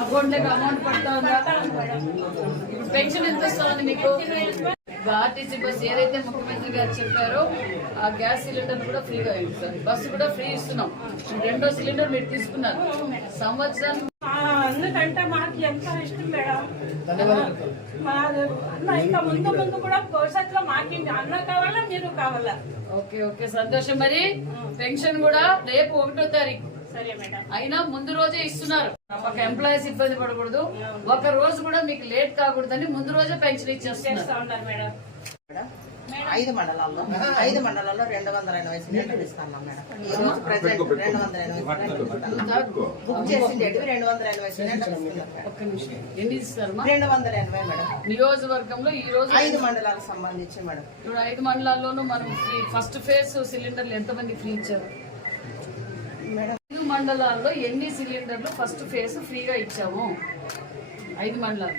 అకౌంట్లోకి అమౌంట్ పడతా ఉందా? ఇప్పుడు పెన్షన్ ఎంత వస్తుంది మీకు? ఆర్టీసీ బస్సు ఏదైతే ముఖ్యమంత్రి గారు చెప్పారో ఆ గ్యాస్ సిలిండర్ కూడా ఫ్రీగా ఇస్తారు, బస్సు కూడా ఫ్రీ ఇస్తున్నాం. 2వ సిలిండర్ మీరు తీసుకున్నారు సంవత్సరం. అందుకంటే మాకు ఎంతో ఇష్టం మేడం. ఇంకా ముందు ముందు కూడా భవిష్యత్తులో మాకు అన్న కావాలా, మీరు కావాలా. ఓకే ఓకే, సంతోషం. మరి పెన్షన్ కూడా రేపు 1వ తారీఖు అయినా ముందు రోజే ఇస్తున్నారు. ఒక ఎంప్లాయీస్ ఇబ్బంది పడకూడదు, ఒక రోజు కూడా మీకు లేట్ కాకూడదని ముందు రోజే పెన్షన్ ఇచ్చేస్తున్నారు మేడం. 5 మండలాల్లో 280 సిలిండర్లు ఇస్తున్నాం మేడం. ప్రెసెంట్ 280 బుక్ చేసిండేవి 280 సిలిండర్లు ఇస్తున్నారు. ఒక్క నిమిషం, ఎన్ని ఇస్తారు? 280 మేడం. నియోజకవర్గంలో ఈ రోజు 5 మండలాలకు సంబంధించి మేడం. ఇప్పుడు 5 మండలాల్లోనూ మనం ఫ్రీ ఫస్ట్ ఫేజ్ సిలిండర్లు ఎంతమంది ఫ్రీ ఇచ్చారు మేడం? 5 మండలాల్లో ఎన్ని సిలిండర్లు ఫస్ట్ ఫేజ్ ఫ్రీగా ఇచ్చాము? 5 మండలాలు